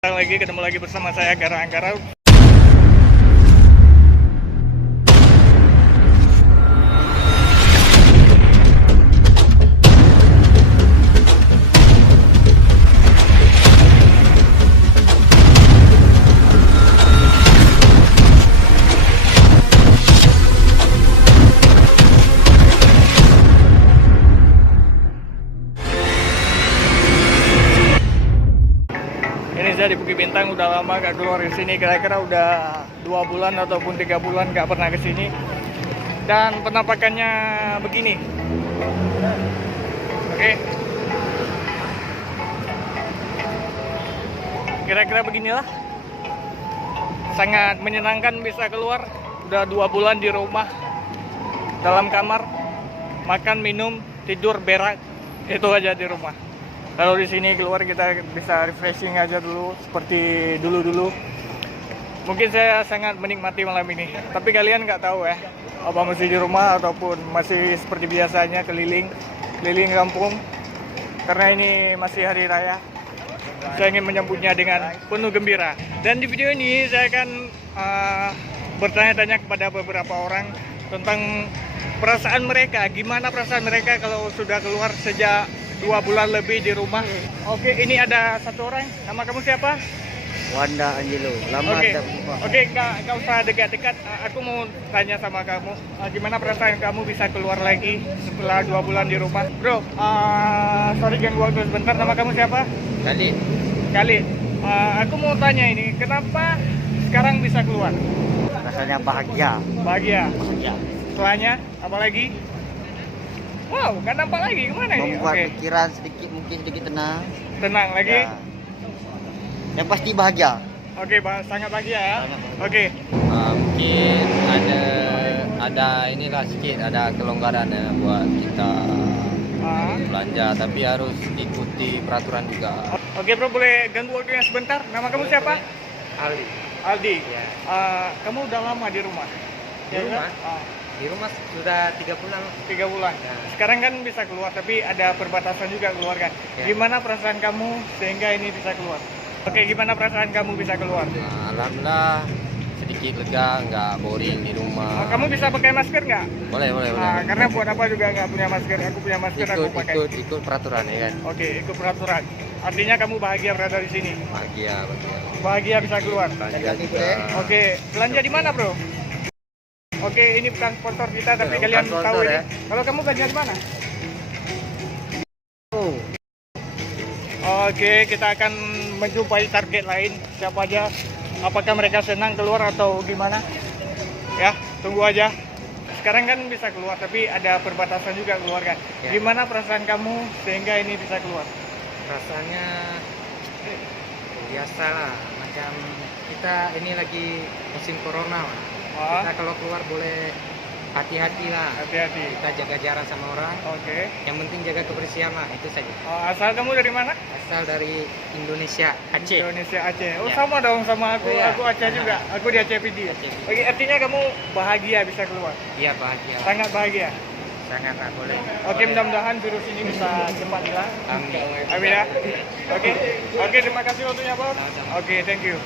Ketemu lagi bersama saya Gara Anggara. Ini saya di Bukit Bintang, udah lama gak keluar ke sini, kira-kira udah 2 bulan ataupun 3 bulan gak pernah ke sini. Dan penampakannya begini. Oke. Kira-kira beginilah. Sangat menyenangkan bisa keluar. Udah 2 bulan di rumah, dalam kamar, makan, minum, tidur, berak. Itu aja di rumah. Kalau di sini keluar kita bisa refreshing aja dulu seperti dulu-dulu. Mungkin saya sangat menikmati malam ini. Tapi kalian nggak tahu ya, apa masih di rumah ataupun masih seperti biasanya keliling kampung. Karena ini masih hari raya, saya ingin menyambutnya dengan penuh gembira. Dan di video ini saya akan bertanya-tanya kepada beberapa orang tentang perasaan mereka. Gimana perasaan mereka kalau sudah keluar sejak 2 bulan lebih di rumah. Oke, ini ada satu orang. Nama kamu siapa? Wanda Angelo. Lama tak berjumpa. Oke, nggak usah dekat-dekat. Aku mau tanya sama kamu, gimana perasaan kamu bisa keluar lagi setelah 2 bulan di rumah? Bro, sorry ganggu waktu sebentar. Nama kamu siapa? Khalid. Aku mau tanya ini, kenapa sekarang bisa keluar? Rasanya bahagia. Bahagia. Setelahnya, apa lagi? Wow, nggak nampak lagi, kemana ini? Membuat Oke. pikiran mungkin sedikit tenang. Tenang lagi. Ya. Yang pasti bahagia. Oke, sangat bahagia ya. Oke. Mungkin ada inilah sedikit ada kelonggaran ya buat kita belanja, tapi harus ikuti peraturan juga. Oke bro, boleh ganggu waktunya sebentar? Nama kamu siapa? Aldi. Ya. Kamu udah lama di rumah? Di rumah? Di rumah sudah 3 bulan. 3 bulan. Ya. Sekarang kan bisa keluar, tapi ada perbatasan juga keluar kan? Ya. Gimana perasaan kamu sehingga ini bisa keluar? Oke, gimana perasaan kamu bisa keluar? Alhamdulillah sedikit lega, nggak boring di rumah. Kamu bisa pakai masker nggak? Boleh. Karena buat apa juga nggak punya masker? Aku punya masker, aku pakai. Ikut peraturan ya kan. Oke, ikut peraturan. Artinya kamu bahagia berada di sini? Bahagia. Bahagia bisa keluar? Belanja juga. Oke, belanja di mana bro? Oke, ini bukan sponsor kita, tapi Ya, kalian bukan tahu sponsor, ini. ya. Kalau kamu belanja di mana? Oh, Oke, kita akan menjumpai target lain. Siapa aja? Apakah mereka senang keluar atau gimana? Ya, tunggu aja. Sekarang kan bisa keluar, tapi ada perbatasan juga keluar kan? Ya. Gimana perasaan kamu sehingga ini bisa keluar? Rasanya biasa lah, macam kita ini lagi musim corona lah. Kita kalau keluar boleh hati-hati lah. Hati-hati. Kita jaga jarak sama orang. Oke. Yang penting jaga kebersihan lah, itu saja. Asal kamu dari mana? Asal dari Indonesia, Aceh. Indonesia, Aceh. Oh, Ya. sama dong sama aku. Iya. Aku Aceh juga. Aku di Aceh PD. Aceh PD. Oke, artinya kamu bahagia bisa keluar. Iya, bahagia. Sangat bahagia. Sangat lah, boleh. Oke, mudah-mudahan virus ini bisa cepat hilang. Amin. Amin ya. Oke, terima kasih waktunya, Bos. Sama-sama. Oke, thank you.